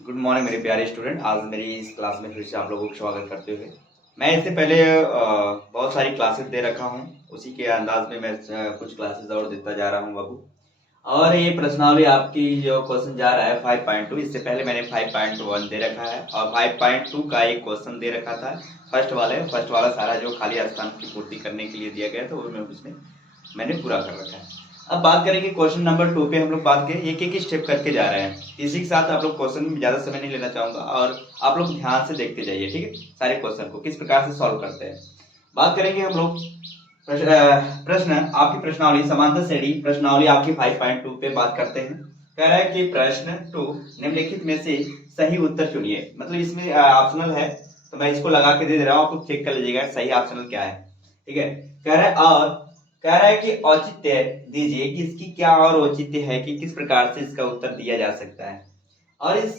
Good morning मेरे प्यारे student. आज मेरी इस क्लास में फिर से आप लोगों का स्वागत करते हुए मैं इससे पहले बहुत सारी क्लासेस दे रखा हूँ। उसी के अंदाज में मैं कुछ क्लासेस और देता जा रहा हूँ बाबू। और ये प्रश्नावली आपकी जो क्वेश्चन जा रहा है 5.2, इससे पहले मैंने 5.1 दे रखा है और 5.2 का एक क्वेश्चन दे रखा था। फर्स्ट वाला सारा जो खाली स्थान की पूर्ति करने के लिए दिया गया था वो मैं उसमें मैंने पूरा कर रखा है। अब बात करेंगे क्वेश्चन नंबर 2 पे। हम लोग बात करें एक एक स्टेप करके जा रहे हैं। इसी के साथ आप लोग क्वेश्चन में ज्यादा समय नहीं लेना चाहूंगा और आप लोग ध्यान से देखते जाइए, ठीक है। सारे क्वेश्चन को किस प्रकार से सॉल्व करते हैं बात करेंगे हम लोग। प्रश्न आपकी प्रश्नावली समांतर श्रेणी प्रश्नावली आपकी 5.2 पे बात करते हैं। कह रहा है कि प्रश्न 2 निम्नलिखित में से सही उत्तर चुनिए। मतलब इसमें ऑप्शनल है तो मैं इसको लगा के दे रहा हूँ, आप लोग चेक कर लीजिएगा सही ऑप्शनल क्या है, ठीक है। कह रहा है कि औचित्य दीजिए कि इसकी क्या और औचित्य है कि किस प्रकार से इसका उत्तर दिया जा सकता है। और इस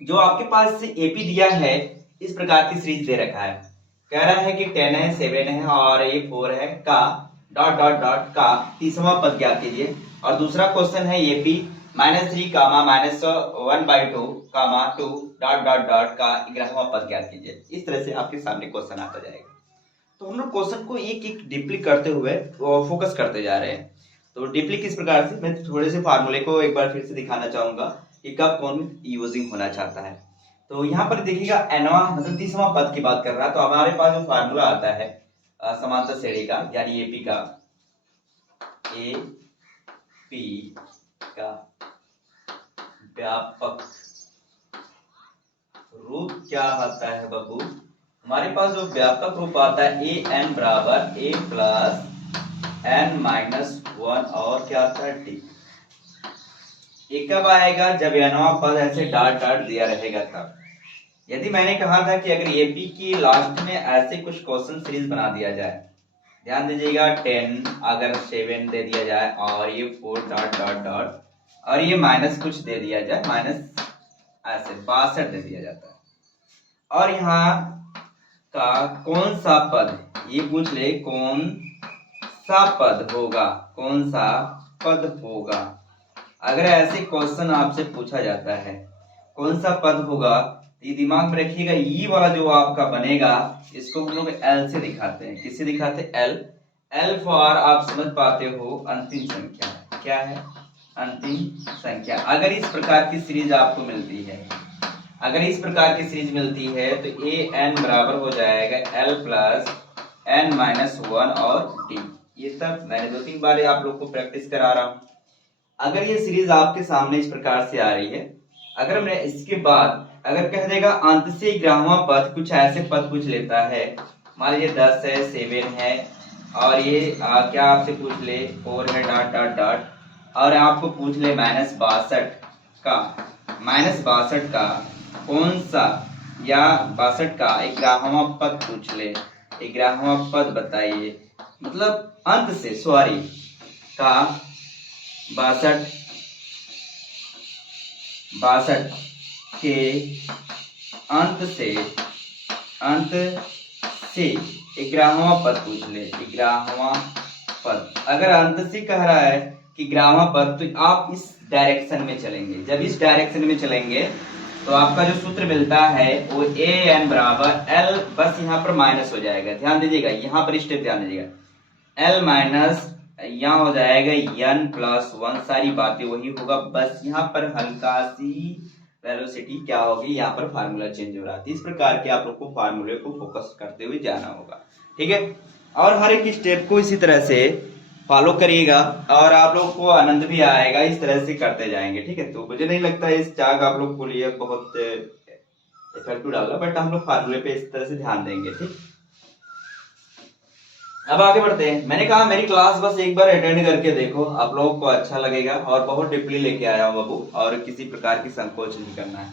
जो आपके पास एपी दिया है इस प्रकार की सीरीज दे रखा है। कह रहा है कि 10 है, 7 है और ये 4 है का डॉट डॉट डॉट का तीसरा पद ज्ञात कीजिए। और दूसरा क्वेश्चन है एपी -3 कामा -1/2 कामा 2 डॉट डॉट डॉट का 11वां पद ज्ञात कीजिए। इस तरह से आपके सामने क्वेश्चन आता जाएगा। तो हम लोग क्वेश्चन को एक एक डीपली करते हुए फोकस करते जा रहे हैं। तो डीपली किस प्रकार से, मैं थोड़े से फार्मूले को एक बार फिर से दिखाना चाहूंगा कि कब कौन यूजिंग होना चाहता है। तो यहाँ पर देखिएगा एनवा मतलब 30वां पद की बात कर रहा है। तो हमारे पास जो फार्मूला आता है समांतर श्रेणी का यानी एपी का व्यापक रूप क्या आता है बाबू। हमारे पास जो व्यापक रूप आता है ए एन बराबर ए प्लस एन माइनस 1 और क्या आता है डी। ये कब आएगा जब एनवा पद ऐसे डाट डाट दिया रहेगा तब। यदि मैंने कहा था कि अगर एपी की लास्ट में ऐसे कुछ क्वेश्चन सीरीज बना दिया जाए, ध्यान दीजिएगा 10 अगर 7 दे दिया जाए और ये 4 डॉट डॉट डॉट और ये माइनस कुछ दे दिया जाए, माइनस ऐसे 62 दे दिया जाता है। और यहाँ का कौन सा पद ये पूछ ले, कौन सा पद होगा, कौन सा पद होगा। अगर ऐसे क्वेश्चन आपसे पूछा जाता है कौन सा पद होगा, ये दिमाग में रखिएगा। ये वाला जो आपका बनेगा इसको हम लोग एल से दिखाते हैं। किससे दिखाते हैं? एल। एल फॉर आप समझ पाते हो अंतिम संख्या। क्या है? अंतिम संख्या। अगर इस प्रकार की सीरीज आपको मिलती है, अगर इस प्रकार की सीरीज मिलती है तो ए एन बराबर हो जाएगा एल प्लस एन माइनस 1 और डी। ये सब मैंने 2-3 बार आप लोग को प्रैक्टिस करा रहा हूं। अगर ये सीरीज आपके सामने इस प्रकार से आ रही है, अगर मैं इसके बाद अगर कह देगा अंत से 11वां पद कुछ ऐसे पद पूछ लेता है, मान लीजिए 10 है, 7 है और ये क्या आपसे पूछ ले 4 है डॉट डॉट डॉट और आपको पूछ ले -62 का कौन सा या 62 का 11वां पद पूछ ले, 11वां पद बताइए। मतलब अंत से सॉरी का 62 के अंत से 11वां पद पूछ ले, 11वां पद। अगर अंत से कह रहा है कि 11वां पद तो आप इस डायरेक्शन में चलेंगे। जब इस डायरेक्शन में चलेंगे तो आपका जो सूत्र मिलता है वो ए एन बराबर एल, बस यहाँ पर माइनस हो जाएगा। ध्यान दीजिएगा, यहाँ पर स्टेप ध्यान दीजिएगा। एल माइनस यहाँ हो जाएगा एन प्लस 1, सारी बातें वही होगा, बस यहाँ पर हल्का सी वेलोसिटी क्या होगी, यहाँ पर फार्मूला चेंज हो रहा है। इस प्रकार के आप लोग को फार्मूले को फोकस करते हुए जाना होगा, ठीक है। और हर एक स्टेप को इसी तरह से फॉलो करिएगा और आप लोग को आनंद भी आएगा। इस तरह से करते जाएंगे, ठीक है। तो मुझे नहीं लगता इस चाक आप लोग को लिए बहुत इफेक्टिव डाला, बट हम लोग फार्मूले पे इस तरह से ध्यान देंगे, ठीक। अब आगे बढ़ते हैं। मैंने कहा मेरी क्लास बस एक बार अटेंड करके देखो, आप लोगों को अच्छा लगेगा और बहुत डीपली लेके आया हूं बाबू और किसी प्रकार की संकोच नहीं करना है।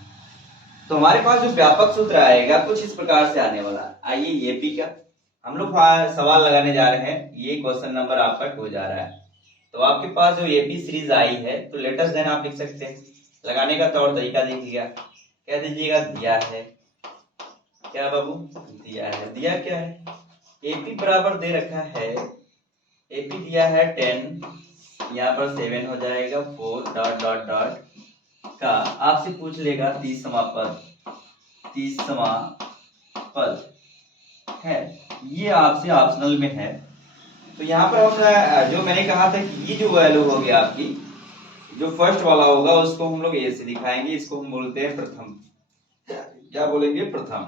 तो हमारे पास जो व्यापक सूत्र आएगा कुछ इस प्रकार से आने वाला है। आइए एपी का हम लोग सवाल लगाने जा रहे हैं। ये क्वेश्चन नंबर आपका 2 जा रहा है। तो आपके पास जो एपी सीरीज आई है तो लेटेस्ट देन आप लिख सकते हैं। लगाने का तौर तरीका देखिएगा, कह दीजिएगा दिया है। क्या बाबू? दिया है। दिया क्या है? एपी बराबर दे रखा है, एपी दिया है 10, यहाँ पर 7 हो जाएगा 4 डॉट डॉट डॉट का आपसे पूछ लेगा 30वां पद है, ये आपसे ऑप्शनल में है। तो यहाँ पर हम जो मैंने कहा था कि ये जो वैल्यू होगी आपकी, जो फर्स्ट वाला होगा उसको हम लोग ए से दिखाएंगे, इसको हम बोलते हैं प्रथम। क्या बोलेंगे? प्रथम।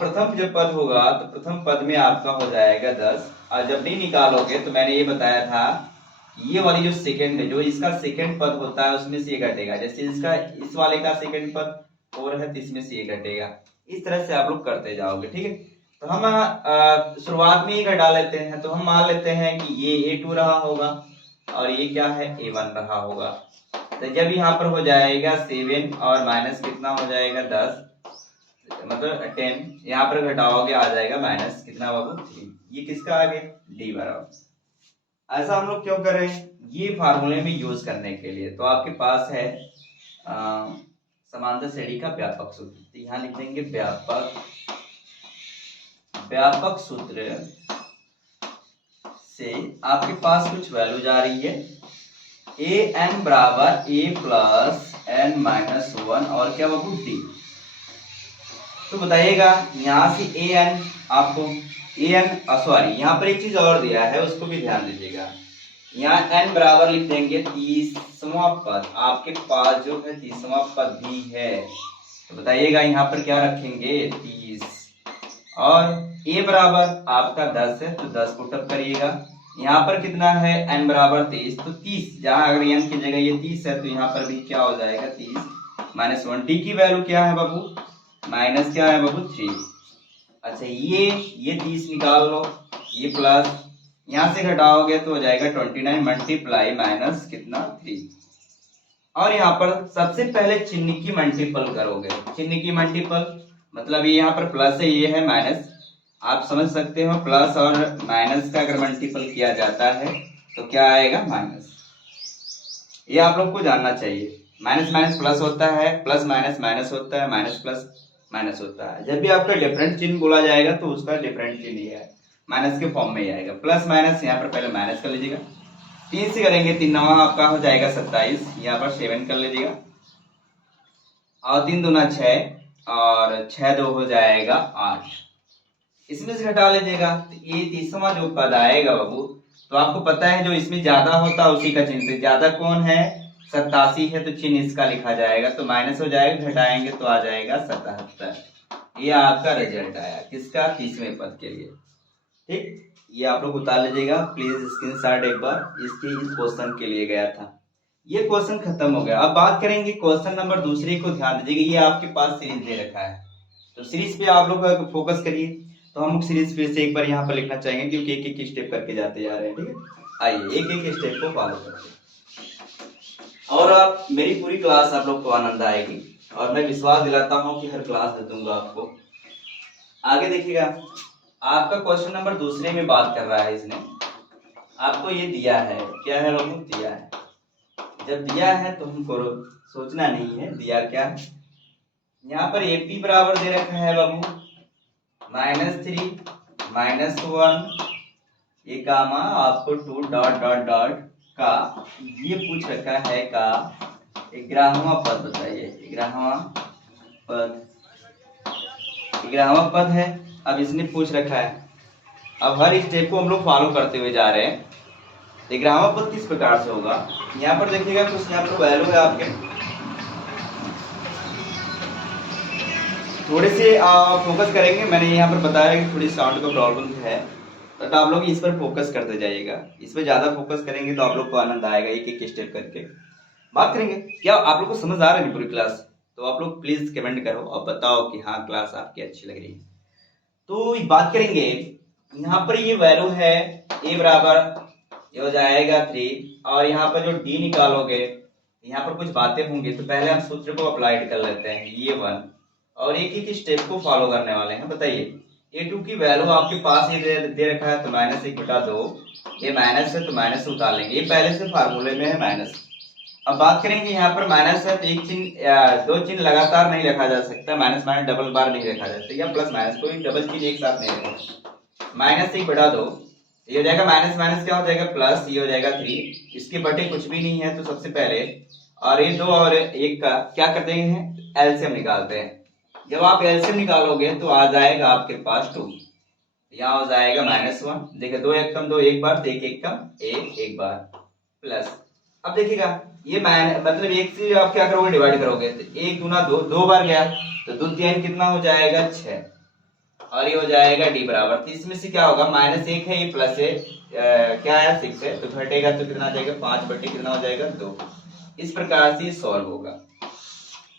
प्रथम जब पद होगा तो प्रथम पद में आपका हो जाएगा 10, और जब भी निकालोगे तो मैंने ये बताया था ये वाली जो सेकंड है, जो इसका सेकंड पद होता है उसमें से ये घटेगा। जैसे इसका इस वाले का सेकंड पद 4 है तो इसमें से ये घटेगा। इस तरह से आप लोग करते जाओगे, ठीक है। तो हम शुरुआत में ही घटा लेते हैं। तो हम मान लेते हैं कि ये A2 रहा होगा और ये क्या है, A1 रहा होगा। तो जब यहाँ पर हो जाएगा 7 और माइनस कितना हो जाएगा 10, मतलब 10, यहाँ पर घटाओगे आ जाएगा माइनस कितना बाबू 3। ये किसका आ गया? D बराबर। ऐसा हम लोग क्यों कर रहे हैं? ये फार्मूले में यूज करने के लिए। तो आपके पास है समांतर श्रेणी का व्यापक सूत्र। तो यहाँ लिख देंगे व्यापक सूत्र से आपके पास कुछ वैल्यू जा रही है। an बराबर a प्लस n माइनस 1 और क्या बाबू d। तो बताइएगा यहाँ से an आपको सॉरी यहाँ पर एक चीज और दिया है, उसको भी ध्यान दीजिएगा। यहाँ n बराबर लिख देंगे 30वां पद। आपके पास जो है 30वां पद भी है, तो बताइएगा यहाँ पर क्या रखेंगे 30, और a बराबर आपका 10 है तो 10 पुट अप करिएगा। यहाँ पर कितना है n बराबर 23, तो 30 जहां अगर n की जगह ये 30 है तो यहाँ पर भी क्या हो जाएगा 30 माइनस 1। d की वैल्यू क्या है बाबू? माइनस क्या है बाबू 3। अच्छा ये 30 निकाल लो, ये प्लस यहाँ से घटाओगे तो हो जाएगा 29 मल्टीप्लाई माइनस कितना 3। और यहाँ पर सबसे पहले चिन्ह की मल्टीपल करोगे। चिन्ह की मल्टीपल मतलब ये यहाँ पर प्लस है, ये है माइनस। आप समझ सकते हो प्लस और माइनस का अगर मल्टीपल किया जाता है तो क्या आएगा? माइनस। ये आप लोग को जानना चाहिए। माइनस माइनस प्लस होता है, प्लस माइनस माइनस होता है, माइनस प्लस माइनस होता है। जब भी आपका डिफरेंट चिन्ह बोला जाएगा तो उसका डिफरेंट चिन्ह ही है, माइनस के फॉर्म में ही आएगा। प्लस माइनस यहाँ पर पहले माइनस कर लीजिएगा, 3 से करेंगे 3 9 आपका हो जाएगा 27, यहाँ पर 7 कर लीजिएगा, और 3 दूना 6 और 6 2 हो जाएगा 8। इसमें से घटा लीजिएगा तो ये 30वां जो पद आएगा बाबू, तो आपको पता है जो इसमें ज्यादा होता है उसी का चिन्ह। ज्यादा कौन है? 87 है तो चिन्ह इसका लिखा जाएगा, तो माइनस हो जाएगा, घटाएंगे तो आ जाएगा 77। ये आपका रिजल्ट आया किसका? 30वें पद के लिए। ठीक, ये आप लोग उतार लीजिएगा प्लीज स्क्रीनशॉट एक बार। इसके इस क्वेश्चन के लिए गया था, ये क्वेश्चन खत्म हो गया। अब बात करेंगे क्वेश्चन नंबर दूसरे को। ध्यान दीजिएगा, ये आपके पास सीरीज दे रखा है, तो सीरीज पे आप लोग फोकस करिए। तो हम लोग सीरीज पे से एक बार यहाँ पर लिखना चाहेंगे क्योंकि एक एक स्टेप करके जाते जा रहे हैं, ठीक है। आइए एक एक स्टेप को फॉलो करते हैं और आप मेरी पूरी क्लास आप लोग को आनंद आएगी, और मैं विश्वास दिलाता हूँ कि हर क्लास दे दूंगा आपको। आगे देखिएगा, आपका क्वेश्चन नंबर दूसरे में बात कर रहा है। इसने आपको ये दिया है, क्या है बाबू? दिया है। जब दिया है तो हमको सोचना नहीं है दिया क्या है। यहाँ पर AP बराबर दे रखा है बाबू -3 -1, ये कामा आपको 2 डॉट डॉट डॉट का ये पूछ रखा है का 11वां पद बताइए। 11वां पद है। अब इसने पूछ रखा है, अब हर स्टेप को हम लोग फॉलो करते हुए जा रहे हैं। 11वां पद किस प्रकार से होगा? यहाँ पर देखिएगा कुछ यहाँ पर वैल्यू है आपके, थोड़े से फोकस करेंगे। मैंने यहाँ पर बताया कि थोड़ी साउंड का प्रॉब्लम है, तो आप लोग इस पर फोकस करते जाइएगा। इस पर ज्यादा फोकस करेंगे तो आप लोग को आनंद आएगा। एक एक स्टेप करके बात करेंगे। क्या आप लोग को समझ आ रही है पूरी क्लास? तो आप लोग प्लीज कमेंट करो और बताओ कि हाँ क्लास आपकी अच्छी लग रही है। तो बात करेंगे, यहाँ पर ये वैल्यू है a बराबर ये हो जाएगा 3, और यहाँ पर जो d निकालोगे यहाँ पर कुछ बातें होंगी। तो पहले हम सूत्र को अप्लाइड कर लेते हैं, ये 1, और एक एक स्टेप को फॉलो करने वाले हैं। बताइए a2 की वैल्यू आपके पास ये दे रखा है, तो -1/2, ये माइनस है तो माइनस उतार लेंगे, ये पहले से फार्मूले में है माइनस। अब बात करेंगे यहाँ पर माइनस है तो एक चिन्ह 2 चिन्ह लगातार नहीं रखा जा सकता, माइनस माइनस डबल बार नहीं रखा जा सकता, या प्लस माइनस कोई डबल चिन्ह एक साथ नहीं रखा। -1/2 ये हो जाएगा, माइनस माइनस क्या हो जाएगा प्लस, ये हो जाएगा 3, इसके बटे कुछ भी नहीं है तो सबसे पहले, और ये 2 और 1 का क्या करते हैं, एलसीएम निकालते हैं। जब आप एलसीएम निकालोगे तो आ जाएगा आपके पास 2, यहाँ हो जाएगा -1। देखिए 2 1 कम 2 एक बार, तो 1 1 कम 1 एक बार, प्लस अब देखिएगा ये मतलब 1 से आप क्या करोगे, डिवाइड करोगे तो 1 दूना 2, 2 बार गया तो 2 3 कितना हो जाएगा 6, और ये हो जाएगा डी बराबर। तो इसमें से क्या होगा, -1 है, ये प्लस है, क्या है 6 है, तो घटेगा तो कितना आ जाएगा 5 बटे कितना हो जाएगा 2। इस प्रकार से सॉल्व होगा।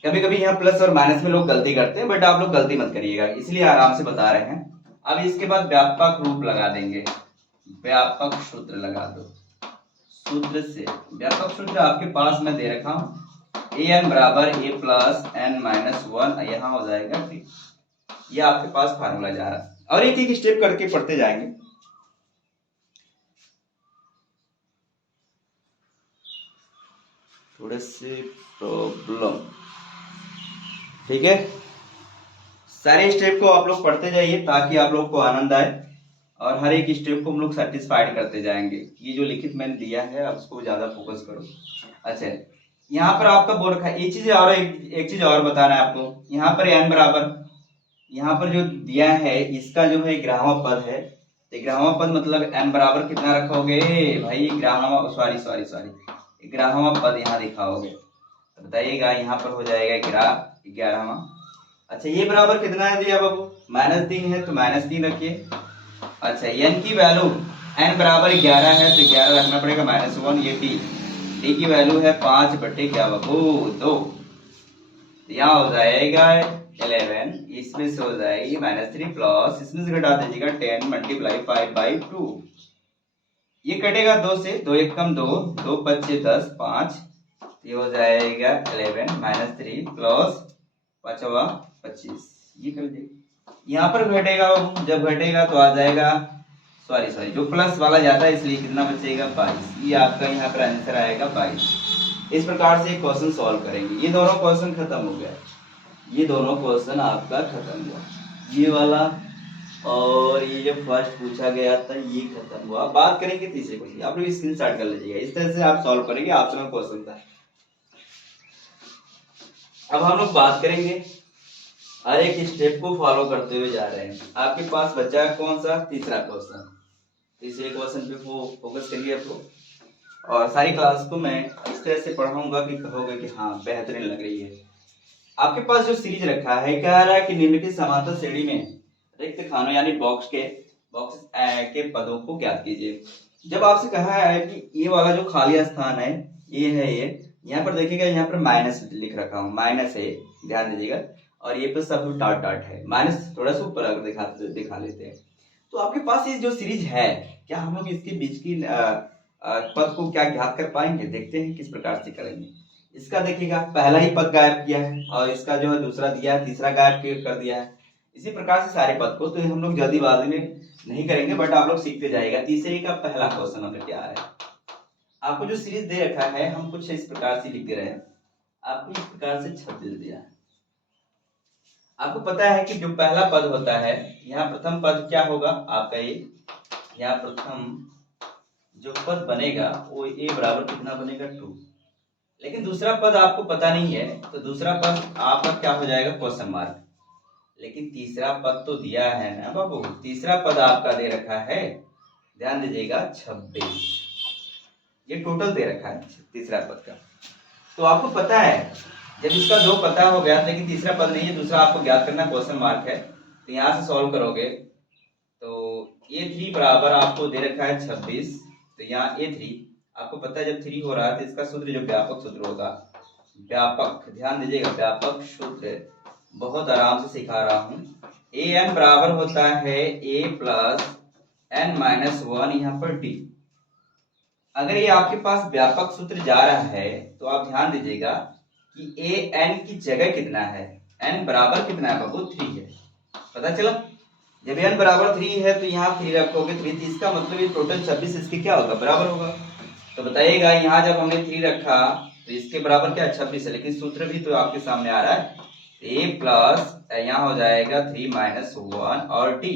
कभी कभी यहाँ प्लस और माइनस में लोग गलती करते हैं, बट आप लोग गलती मत करिएगा, इसलिए आराम से बता रहे हैं। अब इसके बाद व्यापक रूप लगा देंगे, व्यापक सूत्र लगा दो। सूत्र से व्यापक सूत्र आपके पास मैं दे रखा हूं, ए एन बराबर ए प्लस एन माइनस 1, यहाँ हो जाएगा 3। ये आपके पास फार्मूला जा रहा है, और एक एक स्टेप करके पढ़ते जाएंगे। थोड़े से प्रॉब्लम, ठीक है। सारे स्टेप को आप लोग पढ़ते जाइए ताकि आप लोग को आनंद आए, और हर एक स्टेप को हम लोग सेटिस्फाइड करते जाएंगे। ये जो लिखित मैंने दिया है आप उसको ज्यादा फोकस करो। अच्छा, यहाँ पर आपका बोल रखा है, एक चीज और बताना है आपको। यहाँ पर n बराबर, यहाँ पर जो दिया है इसका जो है ग्राहवा पद है, तो ग्राहवा पद मतलब n बराबर कितना रखोगे भाई, ग्राहवा सॉरी ग्राहवा पद यहाँ दिखाओगे, तो बताइएगा यहाँ पर हो जाएगा 11वां। अच्छा, ये बराबर कितना है दिया बाबू, -3 है, तो -3 रखिए। अच्छा, n की वैल्यू n बराबर 11 है, तो 11 रखना पड़ेगा -1। ये d की वैल्यू है 5 बटे क्या बाबू 2, यहाँ हो जाएगा 11, इसमें से हो जाएगी -3 प्लस, इसमें से घटा दीजिएगा 10 मल्टीप्लाई 5/2। ये कटेगा 2 से, 2 1 कम 2, 2 5 10 5, ये हो जाएगा 11 -3 प्लस 5वां 25, ये कर दीजिए। यहाँ पर घटेगा, जब घटेगा तो आ जाएगा सॉरी जो प्लस वाला जाता है इसलिए कितना बचेगा 22, ये आपका यहाँ पर आंसर आएगा 22। इस प्रकार से क्वेश्चन सॉल्व करेंगे। ये दोनों क्वेश्चन खत्म हो गया, ये दोनों क्वेश्चन आपका खत्म हुआ, ये वाला और ये जो फर्स्ट पूछा गया था ये खत्म हुआ। बात करेंगे तीसरे क्वेश्चन, आप लोग स्क्रीनशॉट कर लीजिएगा, इस तरह से आप सॉल्व करेंगे। ऑप्शनल क्वेश्चन था। अब हम लोग बात करेंगे, हर एक स्टेप को फॉलो करते हुए जा रहे हैं। आपके पास बचा है कौन सा, तीसरा क्वेश्चन। तीसरे क्वेश्चन पे फोकस करिए आप लोग, और सारी क्लास को मैं इस तरह से पढ़ाऊंगा कि कहोगे कि हाँ बेहतरीन लग रही है। आपके पास जो सीरीज रखा है, कह रहा है कि निम्नलिखित समांतर श्रेणी में रिक्त खानों यानी बॉक्स के पदों को ज्ञात कीजिए। जब आपसे कहा है कि ये वाला जो खाली स्थान है ये है, ये यहाँ पर देखिएगा, यहाँ पर माइनस लिख रखा हूँ, माइनस है, ध्यान दीजिएगा, और ये पर सब डॉट है, माइनस थोड़ा सा ऊपर दिखा लेते हैं। तो आपके पास ये जो सीरीज है, क्या हम लोग इसके बीच की पद को क्या ज्ञात कर पाएंगे, देखते हैं किस प्रकार से करेंगे। इसका देखिएगा पहला ही पद गायब किया है, और इसका जो है दूसरा दिया है, तीसरा गायब कर दिया है। इसी प्रकार से सारे पद को तो हम लोग जल्दीबाजी में नहीं करेंगे, बट आप लोग सीखते जाएगा। तीसरे का पहला क्वेश्चन हमें क्या है, आपको जो सीरीज दे रखा है हम कुछ इस प्रकार से लिख दे रहे हैं। आपको इस प्रकार से 26 दिया है। आपको पता है कि जो पहला पद होता है, यहाँ प्रथम पद क्या होगा आपका, ये यहाँ प्रथम जो पद बनेगा वो ए बराबर कितना बनेगा 2। लेकिन दूसरा पद आपको पता नहीं है, तो दूसरा पद आपका क्या हो जाएगा क्वेश्चन मार्क। लेकिन तीसरा पद तो दिया है ना बाबू, तीसरा पद आपका दे रखा है, ध्यान दीजिएगा 26, ये टोटल दे रखा है तीसरा पद का। तो आपको पता है जब इसका 2 पता हो गया, लेकिन तीसरा पद नहीं है, दूसरा आपको ज्ञात करना क्वेश्चन मार्क है, तो यहाँ से सॉल्व करोगे तो A3 बराबर आपको दे रखा है 26, तो यहाँ A3 आपको पता है जब 3 हो रहा है तो इसका सूत्र जो व्यापक सूत्र होगा, व्यापक, ध्यान दीजिएगा व्यापक सूत्र बहुत आराम से सिखा रहा हूं। an बराबर होता है a प्लस n माइनस 1, यहाँ पर d। अगर ये आपके पास व्यापक सूत्र जा रहा है तो आप ध्यान दीजिएगा कि a n की जगह कितना है, n बराबर कितना है बाबू 3 है। पता चला, जब n बराबर 3 है तो यहाँ 3 रखोगे, 3 इसका मतलब ये टोटल 26 इसके क्या होगा, बराबर होगा। तो बताइएगा यहाँ जब हमने 3 रखा तो इसके बराबर क्या 26 है, लेकिन सूत्र भी तो आपके सामने आ रहा है, a प्लस यहाँ हो जाएगा 3 माइनस 1 और d।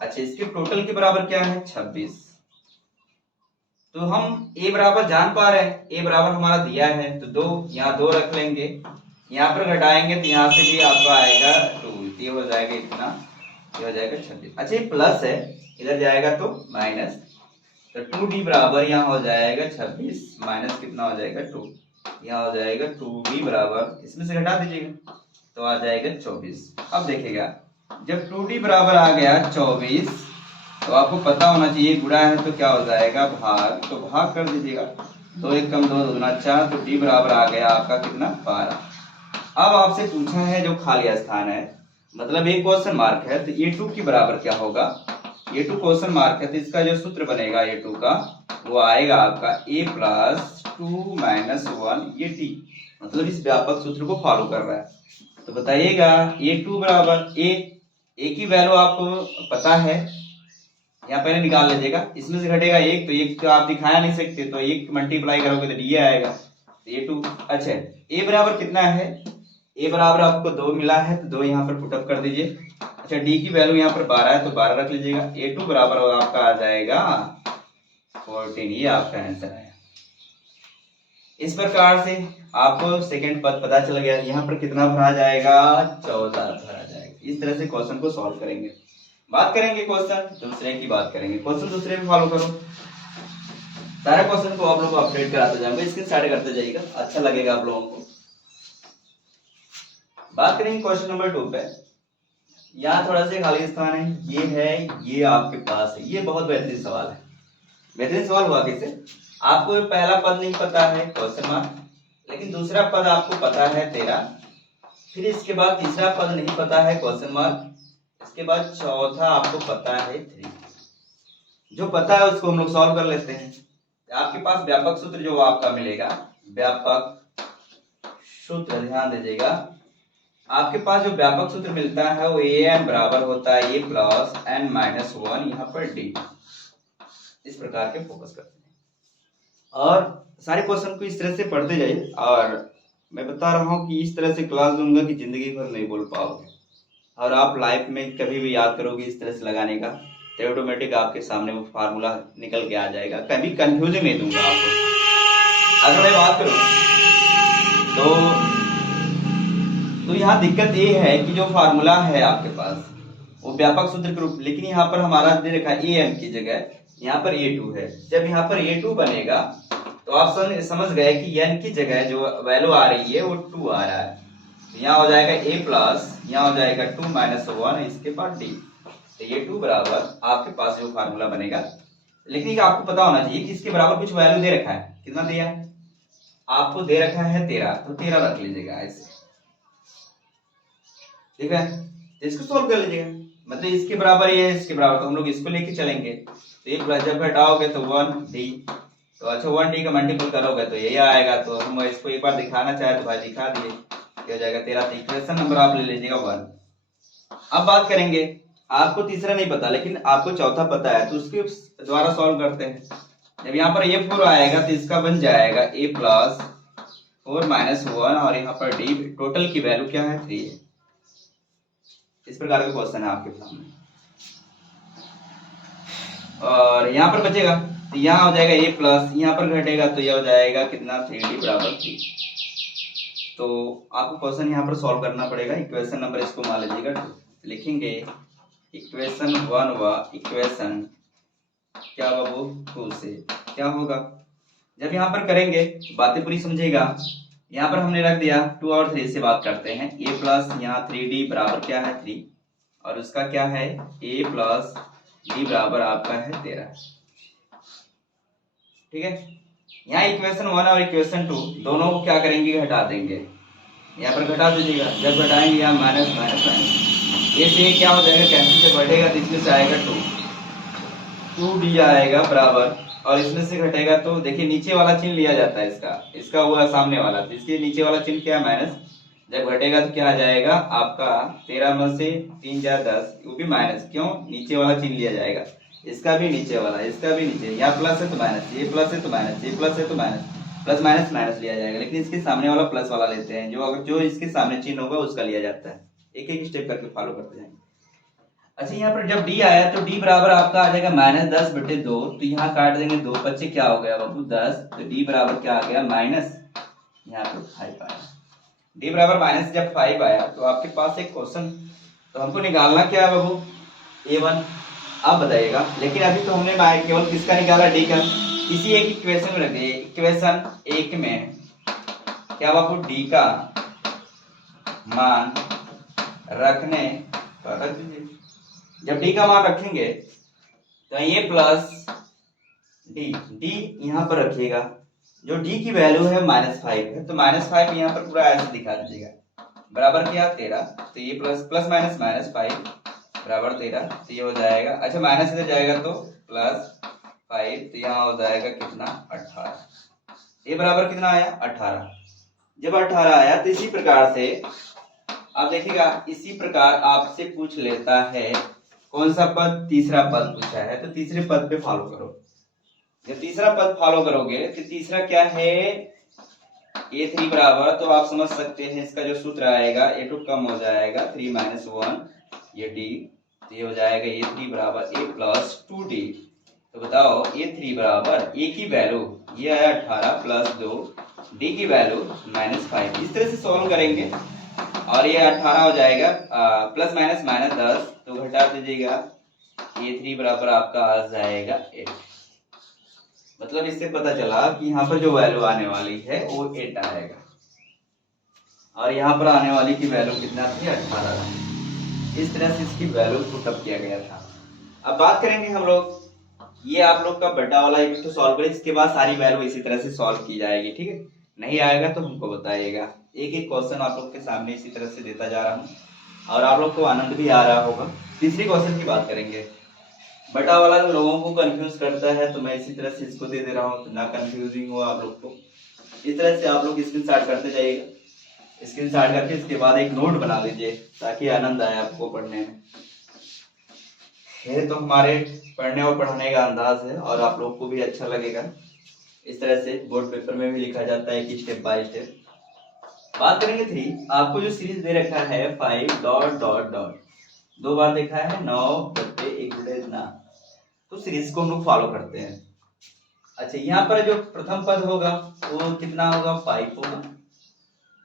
अच्छा, इसके टोटल के बराबर क्या है 26। तो हम ए बराबर जान पा रहे हैं, ए बराबर हमारा दिया है तो 2, यहाँ 2 रख लेंगे, यहाँ पर घटाएंगे तो यहाँ से भी आपका आएगा 2, ये हो जाएगा इतना, ये हो जाएगा 26। अच्छा ये प्लस है, इधर जाएगा तो माइनस, तो 2d बराबर यहाँ हो जाएगा 26 माइनस कितना हो जाएगा 2, यहाँ हो जाएगा 2d बराबर, इसमें से घटा दीजिएगा तो आ जाएगा 24। अब देखिएगा जब 2d बराबर आ गया 24 तो आपको पता होना चाहिए गुणा है तो क्या हो जाएगा भाग, तो भाग कर दीजिएगा, 2 1 कम 2 2 गुना 4, तो d बराबर आ गया आपका कितना 12। अब आपसे पूछा है जो खाली स्थान है, मतलब एक क्वेश्चन मार्क है, तो a2 के बराबर क्या होगा, a2 क्वेश्चन मार्क है तो इसका जो सूत्र बनेगा a2 का वो आएगा आपका a प्लस 2 माइनस 1 ये t, मतलब इस व्यापक सूत्र को फॉलो कर रहा है। तो बताइएगा a2 बराबर a की वैल्यू आपको पता है, यहाँ पहले निकाल लीजिएगा, इसमें से घटेगा 1 तो 1 तो आप दिखाया नहीं सकते, तो 1 मल्टीप्लाई करोगे तो d आएगा, तो a2। अच्छा a बराबर कितना है, a बराबर आपको 2 मिला है तो 2 यहाँ पर पुटअप कर दीजिए। अच्छा d की वैल्यू यहाँ पर 12 है तो 12 रख लीजिएगा, a2 बराबर आपका आ जाएगा 14, ये आपका आंसर है। इस प्रकार से आपको सेकंड पद पता चल गया, यहाँ पर कितना भरा जाएगा 14 भरा जाएगा। इस तरह से क्वेश्चन को सॉल्व करेंगे। बात करेंगे क्वेश्चन दूसरे की, बात करेंगे क्वेश्चन दूसरे में फॉलो करो, सारे क्वेश्चन को आप लोग को अपडेट कराते जाएंगे, स्क्रीन शॉट करते जाइएगा, अच्छा लगेगा आप लोगों को। बात करेंगे क्वेश्चन नंबर 2 पे, यहाँ थोड़ा सा खाली स्थान है, ये है, ये आपके पास है, ये बहुत बेहतरीन सवाल है। बेहतरीन सवाल हुआ कैसे, आपको पहला पद नहीं पता है क्वेश्चन मार्क, लेकिन दूसरा पद आपको पता है 13, फिर इसके बाद तीसरा पद नहीं पता है क्वेश्चन मार्क, इसके बाद चौथा आपको पता है 3। जो पता है उसको हम लोग सॉल्व कर लेते हैं। आपके पास व्यापक सूत्र जो आपका मिलेगा, व्यापक सूत्र ध्यान दीजिएगा, आपके पास जो व्यापक सूत्र मिलता है वो an बराबर होता है a प्लस n माइनस 1 यहाँ पर d। इस प्रकार के फोकस करते हैं और सारे क्वेश्चन को इस तरह से पढ़ते जाइए। और मैं बता रहा हूँ कि इस तरह से क्लास दूंगा कि जिंदगी भर नहीं बोल पाओगे, और आप लाइफ में कभी भी याद करोगे इस तरह से लगाने का तो ऑटोमेटिक आपके सामने वो फार्मूला निकल के आ जाएगा, कभी कंफ्यूजिंग नहीं दूंगा आपको। अगर मैं बात करूं तो यहाँ दिक्कत ये है कि जो फार्मूला है आपके पास वो व्यापक सूत्र के रूप, लेकिन यहाँ पर हमारा दे रखा है an की जगह यहाँ पर a2 है। जब यहाँ पर a2 बनेगा तो आप समझ गए कि n की जगह जो वैल्यू आ रही है वो 2 आ रहा है, तो यहाँ हो जाएगा a प्लस, यहाँ हो जाएगा 2 माइनस 1, इसके बाद d, तो ये 2 बराबर आपके पास जो फार्मूला बनेगा। लेकिन आपको पता होना चाहिए कि इसके बराबर कुछ वैल्यू दे रखा है, कितना दिया है आपको, दे रखा है 13, तो 13 रख लीजिएगा ऐसे, ठीक है। तो इसको सोल्व कर लीजिएगा, मतलब इसके बराबर ये है, इसके बराबर, तो हम लोग इसको लेके चलेंगे, तो एक जब घटाओगे तो 1d, तो अच्छा 1d का मल्टीपल करोगे तो यही आएगा। तो हम इसको एक बार दिखाना चाहे तो भाई दिखा दिए, क्या हो जाएगा 13, तो इक्वेशन नंबर आप ले लीजिएगा 1। अब बात करेंगे, आपको तीसरा नहीं पता लेकिन आपको चौथा पता है, तो उसके द्वारा सॉल्व करते हैं। जब यहाँ पर a4 आएगा तो इसका बन जाएगा a प्लस 4 माइनस 1, और यहाँ पर d टोटल की वैल्यू क्या है 3 है। इस प्रकार का क्वेश्चन है आपके सामने, और यहाँ पर बचेगा तो यहाँ हो जाएगा a प्लस, यहाँ पर घटेगा तो यह हो जाएगा कितना 3d बराबर 3। तो आपको क्वेश्चन यहाँ पर सॉल्व करना पड़ेगा। इक्वेशन नंबर इसको मान लीजिएगा 2, लिखेंगे इक्वेशन 1 व इक्वेशन क्या बाबू 2 से क्या होगा। जब यहाँ पर करेंगे बातें पूरी समझेगा। यहाँ पर हमने रख दिया 2 और 3 से बात करते हैं, a प्लस यहाँ 3d बराबर क्या है 3, और उसका क्या है a प्लस d बराबर आपका है 13, ठीक है। यहाँ इक्वेशन 1 और इक्वेशन 2 दोनों को क्या करेंगे घटा देंगे, यहाँ पर घटा दीजिएगा। जब घटाएंगे यहाँ माइनस माइनस माइनस, ये से क्या हो जाएगा कैंसिल से बढ़ेगा तो इसमें से आएगा 2d आएगा बराबर, और इसमें से घटेगा तो देखिए नीचे वाला चिन्ह लिया जाता है, इसका हुआ सामने वाला, तो इसके नीचे वाला चिन्ह क्या है माइनस। जब घटेगा तो क्या आ जाएगा आपका 13 में से 3 4 10, वो भी माइनस, क्यों नीचे वाला चिन्ह लिया जाएगा, इसका भी नीचे वाला, इसका भी नीचे, यहाँ प्लस है तो माइनस, ये प्लस है तो माइनस, ये प्लस है तो माइनस, प्लस माइनस माइनस लिया जाएगा। लेकिन इसके सामने वाला प्लस वाला लेते हैं, जो इसके सामने चिन्ह होगा उसका लिया जाता है। एक एक स्टेप करके फॉलो करते जाएंगे। अच्छा यहाँ पर जब डी आया तो डी बराबर आपका आ जाएगा -10/2, तो यहाँ काट देंगे 2 बच्चे, क्या हो गया बाबू 10, तो डी बराबर क्या आ गया माइनस, यहाँ पर 5 आया। डी बराबर माइनस जब 5 आया तो आपके पास एक क्वेश्चन, तो हमको निकालना क्या है बाबू A1, आप बताइएगा। लेकिन अभी तो हमने केवल किसका निकाला, डी का। इसी एक इक्वेशन में रखिए, इक्वेशन 1 में क्या बाबू डी का मान रखने पर रख दीजिए। जब डी का मान रखेंगे तो ये प्लस डी, डी यहाँ पर रखिएगा। जो डी की वैल्यू है -5 है, तो -5 यहाँ पर पूरा ऐसे दिखा दीजिएगा, बराबर क्या 13, तो ये प्लस प्लस माइनस -5 बराबर 13, तो ये हो जाएगा। अच्छा माइनस इधर जाएगा तो +5, तो यहाँ हो जाएगा कितना 18, ये बराबर कितना आया 18। जब 18 आया तो इसी प्रकार से आप देखिएगा, इसी प्रकार आपसे पूछ लेता है कौन सा पद, तीसरा पद पूछा है, तो तीसरे पद पे फॉलो करो। जब तीसरा पद फॉलो करोगे तो तीसरा क्या है A3 बराबर, तो आप समझ सकते हैं इसका जो सूत्र आएगा A2 कम हो जाएगा 3 - 1 ये D, तो ये हो जाएगा A3 बराबर A + 2D। तो बताओ A3 बराबर A की वैल्यू ये आया 18 + 2, D की वैल्यू -5। इस तरह से सॉल्व करेंगे और ये 18 हो जाएगा प्लस माइनस -10, तो घटा दीजिएगा, A3 बराबर आपका आ जाएगा 8। मतलब इससे पता चला कि यहाँ पर जो वैल्यू आने वाली है वो 8 आएगा, और यहाँ पर आने वाली की वैल्यू कितना थी 18। इस तरह से इसकी वैल्यू पुटअप किया गया था। अब बात करेंगे हम लोग, ये आप लोग का बटा वाला एक तो सॉल्व करें, इसके बाद सारी वैल्यू इसी तरह से सॉल्व की जाएगी, ठीक है। नहीं आएगा तो हमको बताइएगा। एक एक क्वेश्चन आप लोग के सामने इसी तरह से देता जा रहा हूँ और आप लोग को आनंद भी आ रहा होगा। तीसरी क्वेश्चन की बात करेंगे। बटा वाला लोगों को कंफ्यूज करता है, तो मैं इसी तरह से इसको दे दे रहा हूँ, ना कंफ्यूजिंग हो आप लोग को। इस तरह से आप लोग स्क्रीनशॉट करते जाइएगा, स्क्रीनशॉट करके इसके बाद एक नोट बना लीजिए ताकि आनंद आए आपको पढ़ने में। ये तो हमारे पढ़ने और पढ़ाने का अंदाज है और आप लोग को भी अच्छा लगेगा। इस तरह से बोर्ड पेपर में भी लिखा जाता है कि स्टेप बाय स्टेप। बात करेंगे 3, आपको जो सीरीज दे रखा है 5 ... 2 बार देखा है 9/1 तो सीरीज को हम लोग फॉलो करते हैं। अच्छा यहाँ पर जो प्रथम पद होगा वो कितना होगा 5 होगा,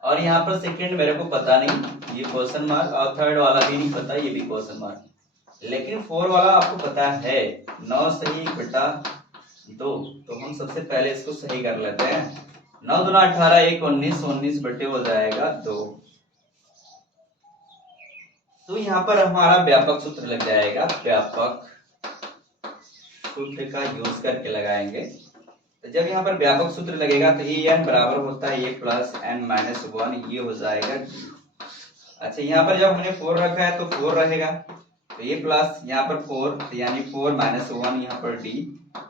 और यहाँ पर सेकंड मेरे को पता नहीं, ये क्वेश्चन मार्क, और थर्ड वाला भी नहीं पता, ये भी क्वेश्चन मार्क। लेकिन 4 वाला आपको पता है 9 सही बटा 2, तो हम सबसे पहले इसको सही कर लेते हैं। 9 दूना 18, 1 19, 19 बटे हो जाएगा 2। तो यहाँ पर हमारा व्यापक सूत्र लग जाएगा, व्यापक सूत्र का यूज करके लगाएंगे। तो जब यहाँ पर व्यापक सूत्र लगेगा तो an बराबर होता है a + n - 1, ये हो जाएगा d। अच्छा यहाँ पर जब हमने 4 रखा है तो 4 रहेगा, तो ये प्लस यहाँ पर 4, तो यानी 4 - 1 यहाँ पर d।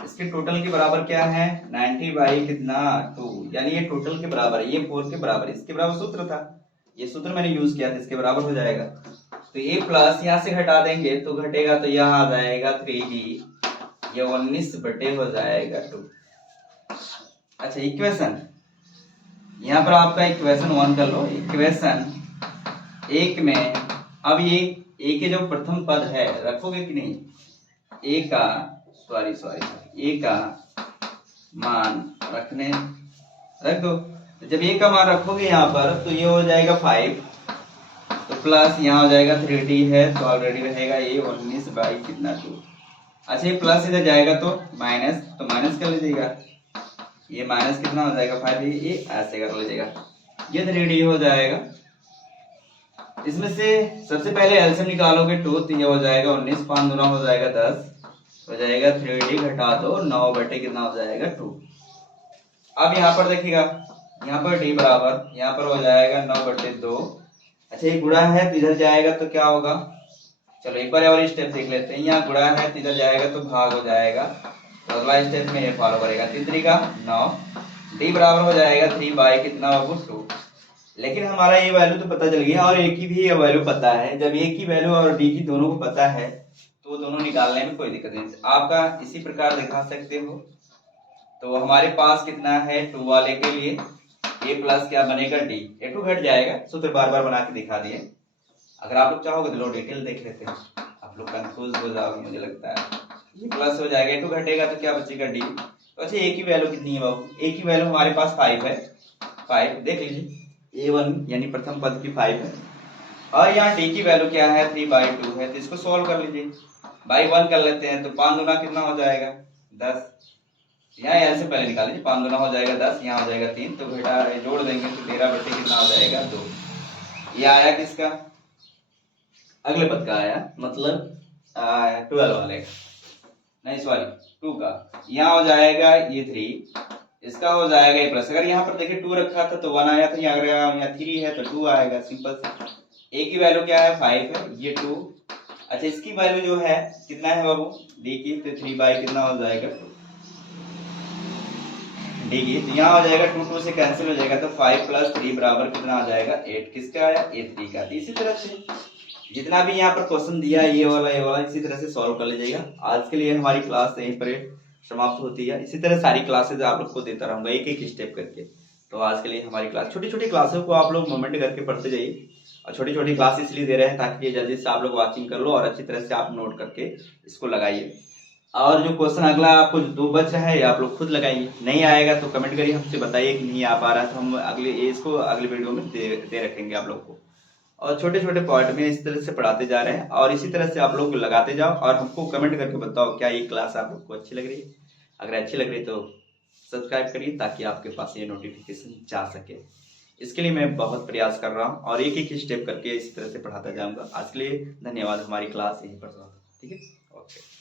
इसके टोटल के बराबर क्या है 90/2, यानी ये टोटल के बराबर है, ये 4 के बराबर, इसके बराबर सूत्र था, ये सूत्र मैंने यूज किया था, इसके बराबर हो जाएगा। तो ये प्लस यहाँ से घटा देंगे तो घटेगा, तो यहाँ आ जाएगा 3d, ये 19 बटे हो जाएगा 2। अच्छा इक्वेशन यहाँ पर आपका इक्वेशन 1 कर लो। इक्वेशन 1 में अब ये ए के जो प्रथम पद है रखोगे कि नहीं, ए का मान रखने रख दो। तो जब ए का मान रखोगे यहाँ पर तो ये हो जाएगा 5, तो प्लस यहाँ हो जाएगा 3d है तो ऑलरेडी रहेगा ये 19/2। अच्छा ये प्लस इधर जाएगा तो माइनस कर लीजिएगा, ये माइनस कितना हो जाएगा 5, ये ऐसे कर लीजिएगा, ये 3d हो जाएगा। इसमें से सबसे पहले एलसीएम निकालोगे 2, तो ये हो जाएगा 19, 5 दूना हो जाएगा 10, हो जाएगा 3d घटा दो 9 बटे कितना हो जाएगा 2। अब यहाँ पर देखिएगा, यहाँ पर d बराबर यहाँ पर हो जाएगा 9/2। अच्छा ये गुणा है तो इधर जाएगा तो क्या होगा, चलो एक बार और स्टेप देख लेते हैं। यहाँ गुणा है तो इधर जाएगा तो भाग हो जाएगा, तो अगला स्टेप में ये फॉलो करेगा, 3 का 9, d बराबर हो जाएगा 3 कितना होगा 2। लेकिन हमारा ये वैल्यू तो पता चल गया और ए की भी ये वैल्यू पता है। जब ए की वैल्यू और डी की दोनों को पता है तो दोनों निकालने में कोई दिक्कत नहीं। आपका इसी प्रकार दिखा सकते हो। तो हमारे पास कितना है 2 वाले के लिए ए प्लस क्या बनेगा डी, A2 घट जाएगा, सूत्र बार बार बना के दिखा दिए। अगर आप लोग चाहोगे तो लो डिटेल देख लेते हैं। लोग कंफ्यूज हो जाओगे मुझे लगता है। ये प्लस हो जाएगा, टू घटेगा तो क्या बचेगा डी। तो अच्छा ए की वैल्यू कितनी है बाबू, ए की वैल्यू हमारे पास 5 है, 5 देख लीजिए A1 यानी प्रथम पद की 5 है, और यहाँ डी की वैल्यू क्या है 3/2 है। तो इसको सॉल्व कर लीजिए, बाई 1 कर लेते हैं। तो 5 दूना कितना हो जाएगा 10, यहाँ ऐसे पहले निकाल लीजिए, 5 दूना हो जाएगा 10, यहाँ हो जाएगा 3, तो घटा जोड़ देंगे तो 13 बटे कितना हो जाएगा 2। ये आया किसका, अगले पद का आया, मतलब 12 वाले का, नहीं सॉरी 2 का। यहाँ हो जाएगा ये 3, इसका हो जाएगा ये प्लस। अगर यहाँ पर देखिए 2 रखा था तो 1 आया था, यहाँ अगर यहाँ 3 है तो 2 आएगा, सिंपल सा। ए की वैल्यू क्या है 5 है, ये 2। अच्छा इसकी वैल्यू जो है कितना है बाबू डी की, तो 3 कितना हो जाएगा डी की, तो यहाँ हो जाएगा 2 से कैंसिल हो जाएगा, तो 5 + 3 बराबर कितना आ जाएगा 8। किसका आया A3 का। इसी तरह से जितना भी यहाँ पर क्वेश्चन दिया है ये वाला इसी तरह से सॉल्व कर लीजिएगा। आज के लिए हमारी क्लास यहीं पर समाप्त होती है। इसी तरह सारी क्लासेज आप लोग को देता रहूंगा एक एक स्टेप करके। तो आज के लिए हमारी क्लास, छोटी छोटी क्लासों को आप लोग मोमेंट करके पढ़ते जाइए, और छोटी छोटी क्लास इसलिए दे रहे हैं ताकि ये जल्दी से आप लोग वाचिंग कर लो और अच्छी तरह से आप नोट करके इसको लगाइए। और जो क्वेश्चन अगला आपको जो बच रहा है आप लोग खुद लगाइए, नहीं आएगा तो कमेंट करिए, हमसे बताइए कि नहीं आ पा रहा है, तो हम इसको अगले वीडियो में दे रखेंगे आप लोग को। और छोटे छोटे पॉइंट में इस तरह से पढ़ाते जा रहे हैं, और इसी तरह से आप लोग लगाते जाओ और हमको कमेंट करके बताओ क्या ये क्लास आप लोग को अच्छी लग रही है। अगर अच्छी लग रही है तो सब्सक्राइब करिए ताकि आपके पास ये नोटिफिकेशन जा सके। इसके लिए मैं बहुत प्रयास कर रहा हूँ और एक एक स्टेप करके इसी तरह से पढ़ाता जाऊंगा। आज के लिए धन्यवाद, हमारी क्लास यहीं पर समाप्त। ठीक है, ओके।